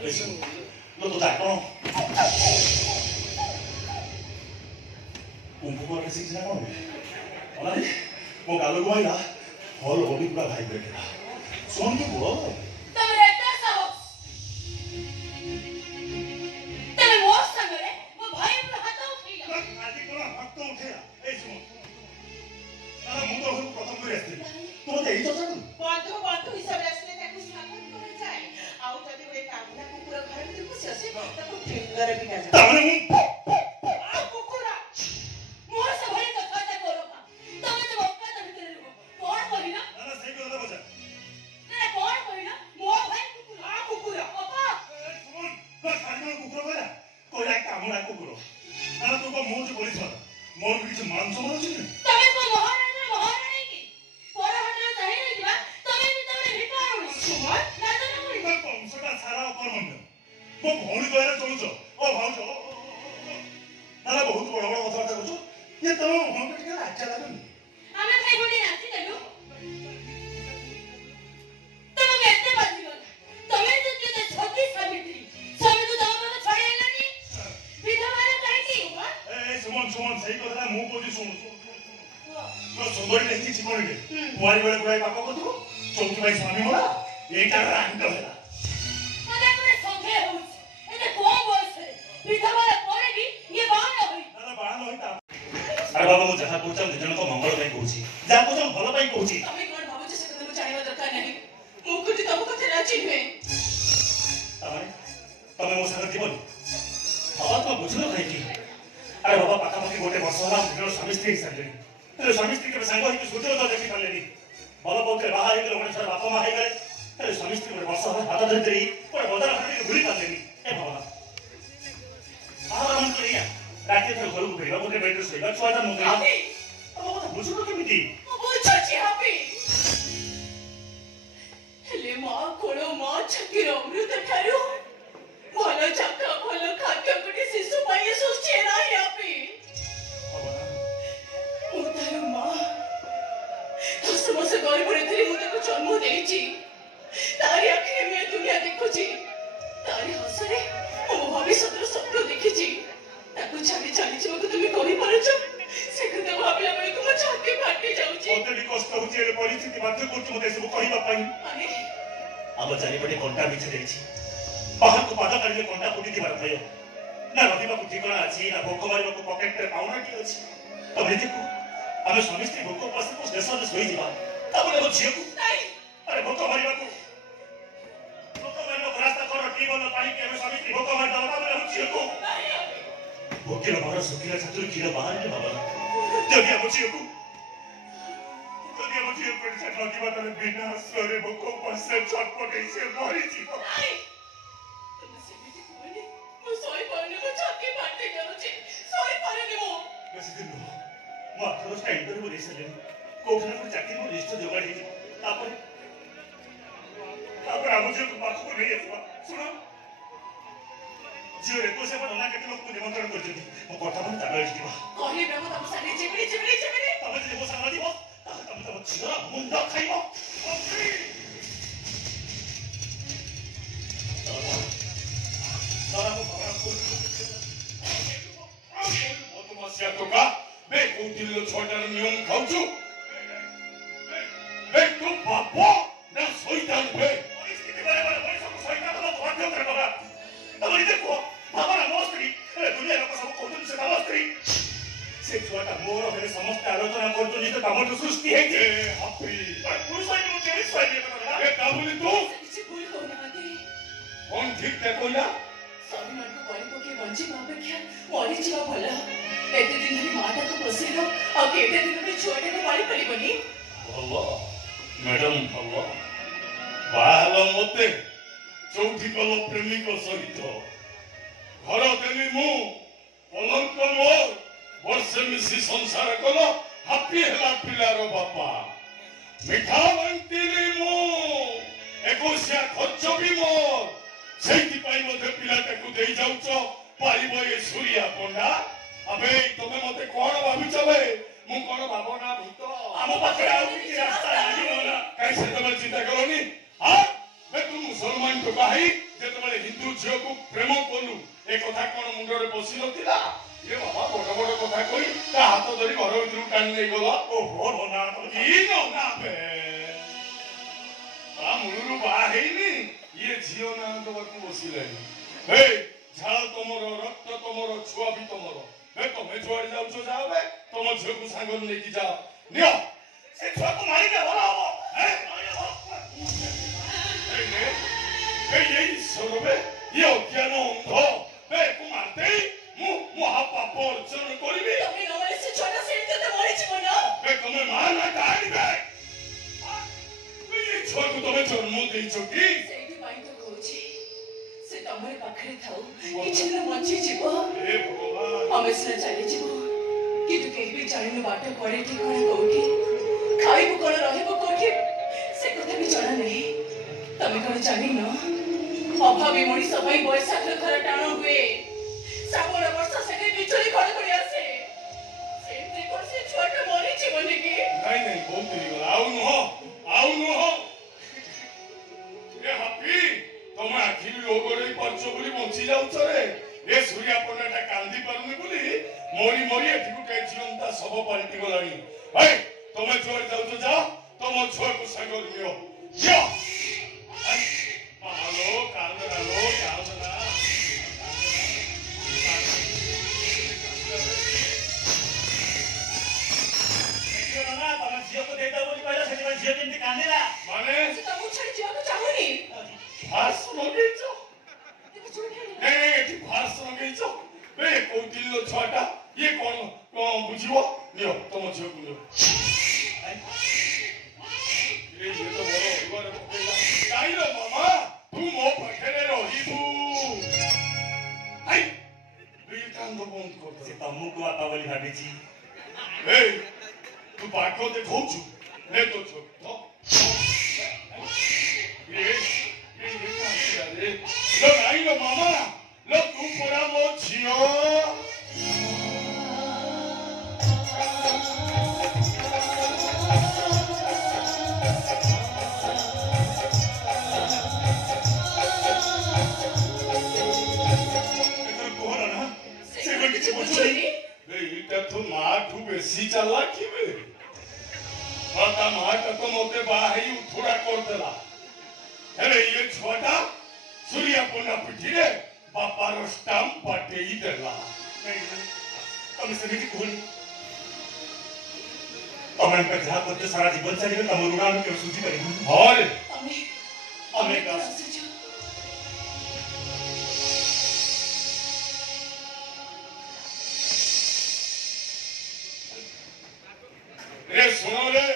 Listen, lo to dai, no? Un poco che si gira con me. Allora, mo gallo guai là, ho lo di pura vai perché là. Sono di buono. Dove pensa? Dove mostra करे? वो भाई अपना हाथ उठेगा। आदि कोना हाथ उठेगा। ए सुनो। तारा मुंडो हो प्रथम করে আসছে। তোমাদের এই তো জানো? বন্ধু হিসাবে আসলে তাকে স্বাগত করা যায়। ଆଉ ଯଦି ଗୋଟେ କାମୁଡା କୁକୁର ଘର ଭିତରେ ପଶି ଆସେ ତାକୁ ଫିଙ୍ଗର ପିଟା ଯାଏ। ତାମାନେ ମୁଁ ଆଉ କୁକୁର मोर से भले तो खाता करो का। तमे तो बक्का तो भीतर रुको। कौन करी ना? ନା ସେଇ କଥା ବଜା। ना कौन करी ना? मोर भाई कुकुर। ଆଉ କୁକୁର पापा শুনুন, তো সাধারণ কুকুর কইরা কইরা কামড়া কুকুর। না তো কো মোজ বলিছ না। মোর কিছু মান সম্মান আছে না? तमे को महारानी की। पर हटना चाहिए नहीं बा। तमे भी तमे भिकार हो। सुमन ना तो ना होई। তোমার বংশটা সারা অকর্মণ্য। ମୋ ଭଉଣୀ କହିଲେ ଚଳୁଛ ଓ ଭାଉଜ ନା ବହୁତ ବଡ଼ ବଡ଼ କଥାବାର୍ତ୍ତା କରୁଛ ଇଏ ତମ ମୁହଁଟା ଟିକେ ଲାଜା ଲାଗୁନି ଆମେ ଭାଇ ଭଉଣୀ ନାଚି ଦେଲୁ। ତମେ କେତେ ବାଜି ଗଲା। ତମେ ଯେ କେତେ ଛକି ସାବିତ୍ରୀ। ସ୍ୱାମୀ ତ ତମ ପାଖେ ଛଡ଼େଇଲାନି। ବିଧବାର କାହିଁକି? ଏ ସୁମନ ସେଇ କଥାଟା ମୁଁ କହୁଛି ଶୁଣୁ ମୋ ସୁନ୍ଦରୀ ଦେଖିଛି ଜୀବନରେ କୁଆରୀ ବେଳେ ଗୁଡ଼ାଏ ପାପ କରୁଥିବ ଚୌକି ଭାଇ ସ୍ୱାମୀ ମରା ଏଇଟା ରାଣ୍ଡ ହେଲା ମାନେ ପୁରା ସନ୍ଦେହ ହଉଛି। ଏତେ କମ ବୟସରେ ବିଧବାର ପରେ ବି ଇଏ ବାହା ନ ହୋଇ। ନା ବାହା ନ ହୋଇତା ଆରେ ବାବା ମୁଁ ଯାହା କହୁଛି ଆମ ଦି ଜଣଙ୍କ ମଙ୍ଗଳ ପାଇଁ କହୁଛି ଯାହା କହୁଛି ଆମ ଭଲ ପାଇଁ କହୁଛି ତମେ କଣ ଭାବୁଛ ସେ କଥା ମୁଁ ଜାଣିବା ଦରକାର ନାହିଁ। ମୁକୁଟି ତମ କଥା ରାଜି ନୁହେଁ। ତାମାନେ ତମେ ମୋ ସାଙ୍ଗରେ ଯିବନି ବାବା ତମେ ବୁଝୁନ କାହିଁକି ଆରେ ବାବା ପାଖାପାଖି ଗୋଟେ ବର୍ଷ ହେଲା ମୁଁ ସ୍ୱାମୀ ସ୍ତ୍ରୀ ହେଇସାରିଲେଣି ହେଲେ ସ୍ୱାମୀ ସ୍ତ୍ରୀ କେବେ ସାଙ୍ଗ ହେଇକି ସୂର୍ଯ୍ୟ ଦେଖି ପାରିଲେନି ଭଲ ପାଉଥିଲେ ବାହା ହେଇଗଲେ ଗୋଟେ ଛୁଆର ବାପା ମା ହେଇଗଲେ ହେଲେ ସ୍ୱାମୀ ସ୍ତ୍ରୀ ଗୋଟେ ବର୍ଷ ହେଲା ହାତ ଧରି ଦେଇ ଗୋଟେ ବଜାର ହାତରେ ଭୁଲି ପାରିଲେନି ଏ ଭାବନା ବାହାର ମନ୍ତ୍ର ଏଇଆ ରାତିରେ ଥରେ ଘରକୁ ଫେରିବା ଗୋଟେ ବେଡରେ ଶୋଇବା ଛୁଆ ଜନ୍ମ କରିବା ହାପି ତମ କଥା ବୁଝୁନ କେମିତି ମୁଁ ବୁଝୁଛି ହାପି। ହେଲେ ମା କୋଳ ମା ଛାତିର ଅମୃତ ଠାରୁ ଭଲ ଚାକା ଭଲ ଖାଦ୍ୟ ଗୋଟେ ଶିଶୁ ପାଇଁ ସୃଷ୍ଟି ନାହିଁ ହାପି। ମୁଁ ତାର ମା 10 ବର୍ଷ ଗର୍ଭରେ ଧରି ମୁଁ ତାକୁ ଜନ୍ମ ଦେଇଛି। ତାରି ଆଖିରେ ମୁଁ ଏ ଦୁନିଆ ଦେଖୁଛି। ତାରି ହସରେ ମୁଁ ଭବିଷ୍ୟତର ସ୍ୱପ୍ନ ଦେଖିଛି। ତାକୁ ଛାଡ଼ି ଚାଲିଯିବାକୁ ତୁମେ କହିପାରୁଛ? ସେ କଥା ଭାବିଲା ବେଳକୁ ମୋ ଛାତି ଫାଟି ଯାଉଛି। ମତେ ବି କଷ୍ଟ ହଉଛି ହେଲେ ପରିସ୍ଥିତି ବାଧ୍ୟ କରୁଛି ମତେ ଏସବୁ କହିବା ପାଇଁ ମାନେ ଆମ ଚାରିପଟେ କଣ୍ଟା ବିଛା ଯାଇଛି ବାହାରକୁ ପାଦ କାଢିଲେ କଣ୍ଟା ଫୁଟିଥିବାର ଭୟ ନା ରହିବାକୁ ଠିକଣା ଅଛି ନା ଭୋକ ମାରିବାକୁ ପକେଟରେ ପାଉଣାଟି ଅଛି ତମେ ଦେଖ ଆମେ ସ୍ୱାମୀ ସ୍ତ୍ରୀ ଭୋକ ଉପାସକୁ ଷ୍ଟେସନରେ ଶୋଇଯିବା ତାପରେ ଆମ ଝିଅକୁ ନାଇଁ ଆରେ ଭୋକ ମାରିବାକୁ ରାସ୍ତା କର ଟିବଲ ପାଣିକି ଆମେ ସ୍ୱାମୀ ସ୍ତ୍ରୀ ଭୋକ ମାରିଦବା ତାପରେ ଆମ ଝିଅକୁ ଭୋକିର ଘର ଶୁଖିଲା ଛାତରୁ କ୍ଷୀର ବାହାରିଲେ ଭାବନା ଯଦି ଆମ ଝିଅକୁ ପେଟ ନଯିବା ତାହେଲେ ବିନା ଆଶ୍ରୟରେ ଭୋକ ଉପାସରେ ଛଟପଟେଇ ସେ ମରିଯିବ ନାଇଁ ତୁମେ ସେମିତି କୁହନି। ମୁଁ ଶୋଇପାରୁନି। ମୋ ଛାତି ଫାଟି ଯାଉଛି। ଶୋଇପାରୁନି ମୁଁ। ବେଶୀ ଦିନ ନୁହଁ ମୁଁ 18 ଇଣ୍ଟରଭ୍ୟୁ ଦେଇସାରିଲିଣି କୋଉଠି ନା କୋଉଠି ଚାକିରି ମୋ ଲିଷ୍ଟ ଯୋଗାଡ଼ ହେଇଯିବ ତାପରେ ଆମ ଝିଅକୁ ପାଖକୁ ନେଇ ଆସିବା ଶୁଣ ଝିଅ 21 ନନା କେତେ ଲୋକଙ୍କୁ ନିମନ୍ତ୍ରଣ କରିଛନ୍ତି ମୋ କଥା ମାନେ ଚାଲ ଏଠି ଯିବା କହିବେ ମୁଁ ତମ ସାଙ୍ଗେ ଯିବିନି ତମେ ଯଦି ମୋ ସାଙ୍ଗରେ ଯିବ ତାହେଲେ ତମେ ତମ ଝିଅର ମୁଣ୍ଡ ଖାଇବ ମସିହା ଟଙ୍କା ବେ କହୁଥିଲ ଛଅଟାର ନିୟମ ଖାଉଛୁ ବେ ତୋ ବାପ ନା ଶଇତାନ ବେ ପରିସ୍ଥିତି ବେଳେ ବେଳେ ମଣିଷକୁ ସହିତା ଦେବାକୁ ବାଧ୍ୟ କରେ ବାବା ତମେ ନିଜେ କୁହ ଭାବନା ମୋ ସ୍ତ୍ରୀ ହେଲେ ଦୁନିଆ ଲୋକ ସବୁ କହୁଛନ୍ତି ସେ ତମ ସ୍ତ୍ରୀ ସେ ଛୁଆଟା ମୋର ହେଲେ ସମସ୍ତେ ଆଲୋଚନା କରୁଛନ୍ତି ଯେ ତମଠୁ ସୃଷ୍ଟି ହେଇଛି ହାପି ପୁରୁଷ ହେଇକି ମୁଁ କେମିତି ସହିବି ଏ କାବୁଲି ତୁ କିଛି ଭୁଲ କହୁନାହାନ୍ତି। କଣ ଠିକ ଟା କହିଲା ସ୍ୱାମୀମାନଙ୍କୁ ବଳି ପକେଇ ବଞ୍ଚିବା ଅପେକ୍ଷା ମରିଯିବା ଭଲ। ଏତେ ଦିନ ଧରି ମାଟାକୁ ପୋଷିଲ ଆଉ କେତେ ଦିନରେ ଛୁଆଟାକୁ ବଳି ପାରିବନି। ଭଲ ମ୍ୟାଡାମ ଭଲ ବାହା ହେଲ ମତେ ଚଉଠି କଲ ପ୍ରେମିକ ସହିତ ଘର ଦେଲି ମୁଁ ପଲଙ୍କ ମୋର ବର୍ଷେ ମିଶି ସଂସାର କଲ ହାପି ହେଲା ପିଲାର ବାପା ମିଠା ବାଣ୍ଟିଲି ମୁଁ 21 ଖର୍ଚ୍ଚ ବି ମୋର ସେଇଥିପାଇଁ ମୋତେ ପିଲାଟାକୁ ଦେଇ ଯାଉଛ ପାରିବ ଏ ସୁରିଆ ପଣ୍ଡା ଆବେ ତମେ ମତେ କଣ ଭାବିଛ ବେ ମୁଁ କଣ ଭାବନା ଭୂତ ଆମ ପାଖରେ ଆଉ କିଛି ରାସ୍ତା ନାହିଁ କାହିଁ ସେତେବେଳେ ଚିନ୍ତା କଲନି ବେ ତୁ ମୁସଲମାନ तो भाई जेतबेले हिंदू झियो को प्रेम कलु ए कथा कोन मुंडरे बसी नथिला ए बाबा बड़ बड़ कथा कोई ता हाथ धरी घर भितर टाणी नै गला ओ हो ना की न ना बे आ मुलुरु बा हेनी ये झियो ना तो बाकू बसिले हे झाल तमर रक्त तमर छुआ भी तमर हे तमे जुआड़ जाउ छो जाओ बे तम झियो को सांगन नै की जाओ नियो से छुआ को मारी के होला हो हे ये सोरबे ये ज्ञान अंध बे को मारते मु महापाप अर्जन करिबे তুমি নমলে সে ছোটা সেনতে তো মরে জীবন बे तमे मान ना काई बे ये छुआ को तमे जन्म देइछो की ସେଇଠି ପାଇଁ ତ କହୁଛି ସେ ତମର ପାଖରେ ଥାଉ କିଛି ଦିନ ବଞ୍ଚି ଯିବ हे भगवान ଆମେ ସିନା ଚାଲିଯିବୁ କିନ୍ତୁ କେହି ବି ଜାଣିନୁ ବାଟ କୁଆଡ଼େ ଠିକଣା କୋଉଠି ଖାଇବୁ କଣ ରହିବୁ କୋଉଠି ସେ କଥା ବି ଜଣା ନାହିଁ ତମେ କଣ ଜାଣିନ ଅଭାବୀ ମଣିଷ ପାଇଁ ବୈଶାଖର ଖରା ଟାଣ ହୁଏ ଶ୍ରାବଣ ବର୍ଷ ସେଠି ବିଜୁଳି ଘଡ଼ଘଡ଼ି ଆସେ ସେମିତି କଣ ସେ ଛୁଆଟା ମରିଯିବନି କି नहीं नहीं बहुत देरी गला आउ नुह ए हापी तमे आखिरी रोगरे परचो बोली बंची जाउछ रे ए सूर्या पन्नाटा कांदी पारुनी बोली मोरी मोरी एठिकु के जीवंता सब पलटी गलानी हे तमे जोर जाउछ जा तम छोर को संग दियो यो हेलो कांदना ना तमे झियो को देता बोली कहला सेति में झियो केमती कांदेला माने ସେ ତମକୁ ଛାଡ଼ି ଯିବାକୁ ଚାହୁଁନି फास लगेछो ଏବେ ଛୁଆ ଖେଳିବ नहीं एठी फास लगेछो बे कोतिलो छटा ये कौन बुझिबो नियो तम झियो को नियो ये तो बड़ो इबारे पकेला काइलो मामा तू मो पखेरे रहिबू हाय ये कांदो बंद कर से तमुको आता बोली भाबीजी ए तू बाको देखौछु ने तो छो तो ये कांदो रे लो काइलो मामा लो तू परा मो झियो एतर कोहरा ना से कोई किछि बुझुनी ଏଇଟା ତ ମାଠୁ ବେଶୀ ଚାଲାକି ବେ ତା ମାଟା ତ ମତେ ବାହା ହେଇ ଉଠୁରା କରିଦେଲା ହେଲେ ଇଏ ଛୁଆଟା ସୂର୍ୟା ପନ୍ନା ପିଠିରେ ବାପାର ଷ୍ଟାମ୍ପ ବାଟେଇ ଦେଲା तमे सेमिति कोहनी तमे पे जा करते सारा जीवन चलिबे तम ऋण के सुझी परिबु ହରେ ଆମେ ଆମେ ଆମେ ଆସୁଛୁ रे सुनो रे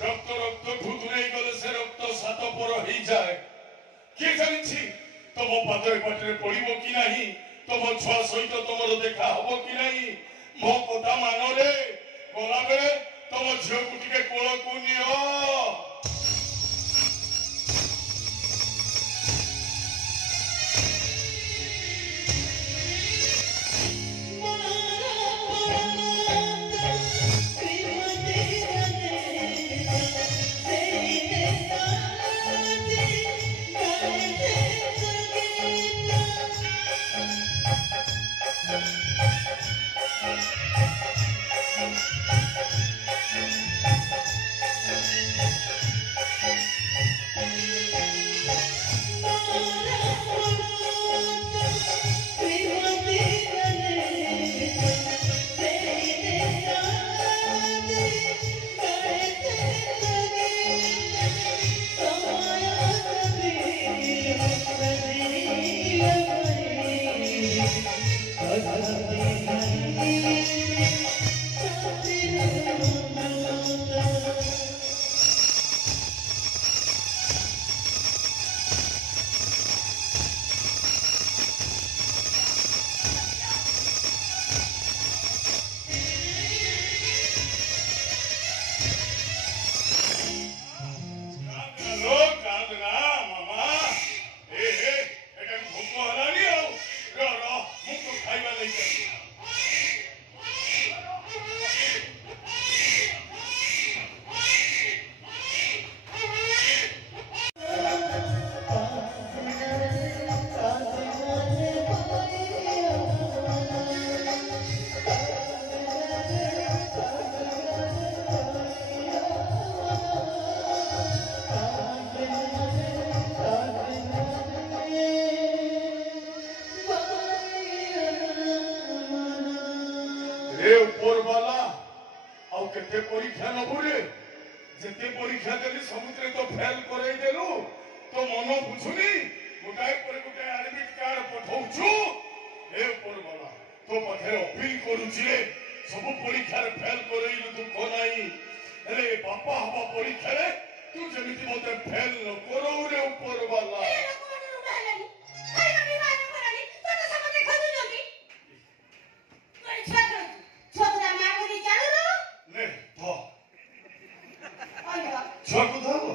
रक्त रक्त ढूध नहीं गले से रक्त सात पर ही जाए किए जानिछि तम पादरे पाटरे पड़िबो कि नहीं तम छुआ सहित तमर देखा हबो कि नहीं मो कथा मान रे गला बेले तम झियो को टिके कोळ को नियो परीक्षा नबुरे जेते परीक्षा देली समुद्रे तो फेल करई देलु तो मन बुझुनी गोटाए पर गोटाए एडमिट कार्ड पठाउछु ए ऊपर वाला तो पाखे अपील करूची सब परीक्षा रे फेल करइलु दुख नाही अरे बापा हवा परीक्षा रे तू जमिति मते फेल न करो रे ऊपर वाला ने थ छुआ को धरो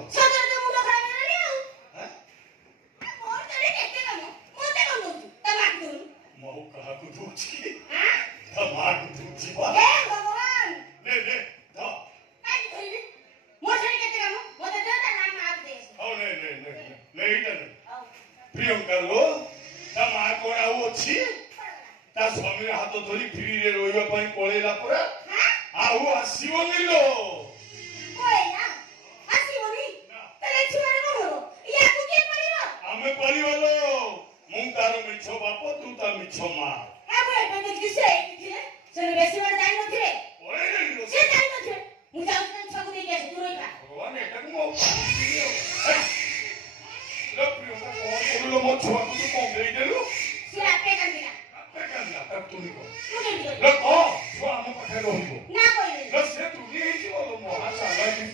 मऊ कहा को दूची मां को दूची बा ले ले थ आओ ले ले ले ले इधर प्रियंका लो ता मां को आउ अछि ता स्वामी हाथ धरी फ्री रे रोइबा पई पळेला परा आउ आसीबनी लो आमे परिवालो मु तार मिछो बाप तू ता मिछो मां भगवान एटा को मो लो प्रियंका कोन बोलो मो छुआ को तू कोन देई देलु आपे कांदा तब तू निको लो को छुआ हम पाखे रहबो लो से तू नि हेची बोलो मो हासा लागी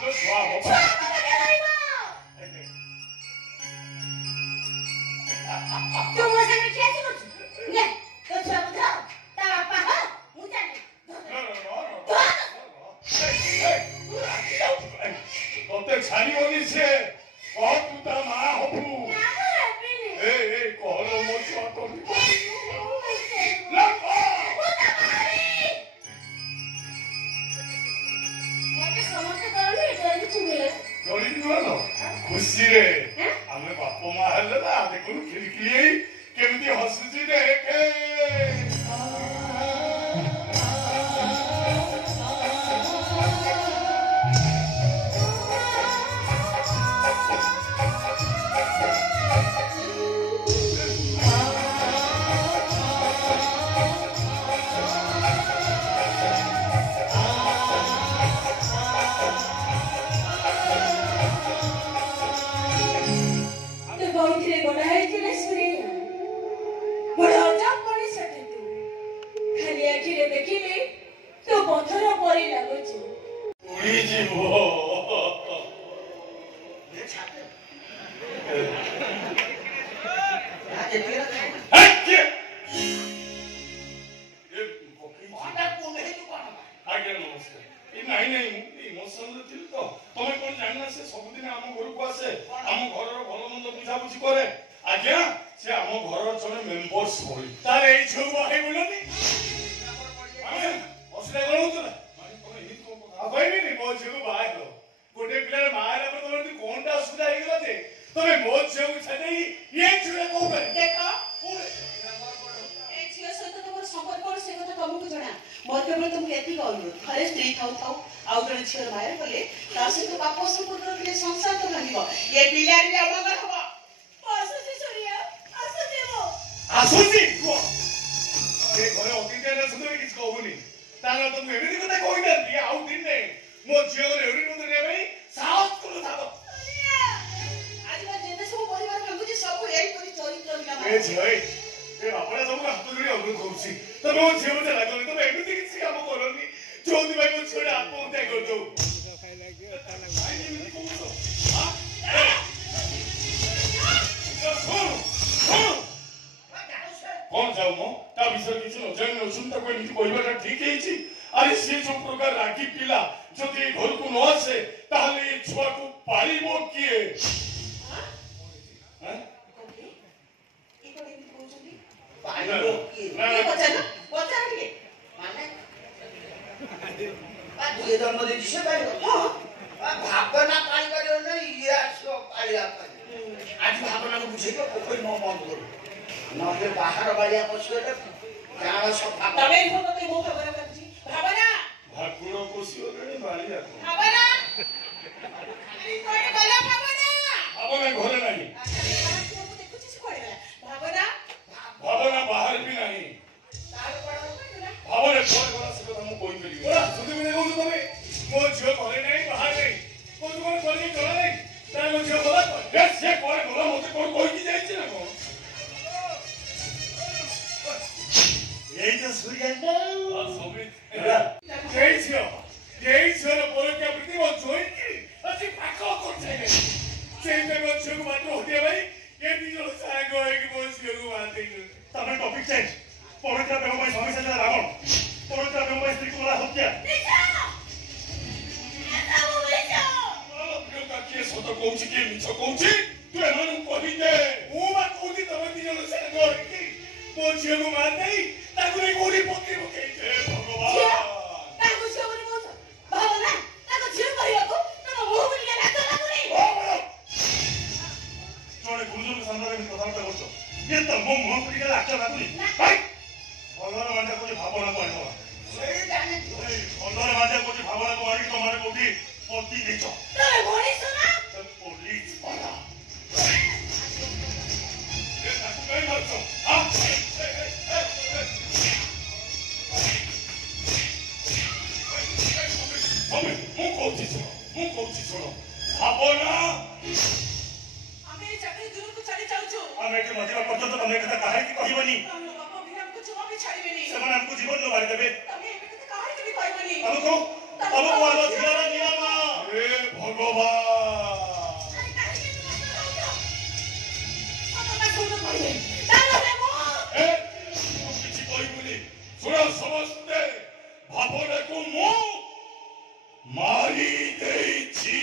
लो छुआ हो तोते छानी होनी से कह तू ता मां होबू ए कहलो मो छुआ तो लो गड़ी दिवालो खुशी रे हमें बापो मां हल्ला ना देखो खिलखिली केमती हसुची देखे भावना बाहर भी नहीं भावना ସେଇଟା ମୋ ଝିଅକୁ ମାତ୍ର ହଟିବା ପାଇଁ ଏ ଦି ଜଣ ସାଙ୍ଗ ହେଇକି ମୋ ଝିଅକୁ ମାରିଦେଇଛନ୍ତି। ତାପରେ ଟପିକ ଚେଞ୍ଜ। ପବିତ୍ର ପ୍ରେମ ପାଇଁ ସ୍ୱାମୀ ସାଜିଲା ରାବଣ, ପବିତ୍ର ପ୍ରେମ ପାଇଁ ସ୍ତ୍ରୀକୁ କଲା ହତ୍ୟା। ପ୍ରିୟଙ୍କା କିଏ ସତ କହୁଛି କିଏ ମିଛ କହୁଛି ତୁ ଏମାନଙ୍କୁ କହିଦେ। ମୁଁ ବା କହୁଛି ତମେ ଦି ଜଣ ସାଙ୍ଗ ହେଇକି ମୋ ଝିଅକୁ ମାରିଦେଇ ତାକୁ ନେଇ କୋଉଠି ପକେଇ ପକେଇଛେ। ଭଗବାନ ତାକୁ ଝିଅ ବୋଲି କହୁଛ ଭାବନା, ତାକୁ ଝିଅ କରିବାକୁ ତମ ମୁହଁ ବୁଲିକା ଲାଜ ଲାଗୁନି? ଜଣେ ଗୁରୁଜନଙ୍କ ସାମ୍ନାରେ ଏମିତି କଥାବାର୍ତ୍ତା କରୁଛ, ଇଏ ତ ମୋ ମୁହଁ ପିଟିକା ଲାଜ ଲାଗୁନି? ଭାଇ ଭଲରେ ମାଣ୍ଡିଆ କହୁଛି ଭାବନାକୁ ଆଣିବ। ଭଲରେ ମାଣ୍ଡିଆ କହୁଛି ଭାବନାକୁ ଆଣିକି ତମମାନେ କୋଉଠି ପତି ଦେଇଛ? ତମେ ମଣିଷ ନା? ପୋଲିସ ବାଲା ତାକୁ କାହିଁ ମାରୁଛ? ମୁଁ କହୁଛି ଶୁଣ ଭାବନା, ଆମେ ଏ ଚାକରି ଦୂରକୁ ଚାଲି ଯାଉଛୁ। ଆମେ ଏଠି ନଯିବା ପର୍ଯ୍ୟନ୍ତ ତମେ କଥା କାହାରିକି କହିବନି। ଆମ ବାପା ବି ଆମକୁ ଜମା ବି ଛାଡ଼ିବେନି। ସେମାନେ ଆମକୁ ଜୀବନ ମାରିଦେବେ। ତମେ ଏବେ କଥା କାହାରିକୁ ବି କହିବନି। ଆମକୁ ଆମ ଝିଅର ନିୟମ। ହେ ଭଗବାନ ଆରେ କାହିଁକି ଏତେ କଷ୍ଟ କରୁଛ? କଥା ଶୁଣ କହିଲେ ତାହେଲେ ମୁଁ କିଛି କହିବୁନି। ଶୁଣ ସମସ୍ତେ, ଭାବନାକୁ ମୁଁ ମାରି ଦେଇଛି।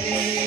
Thank you.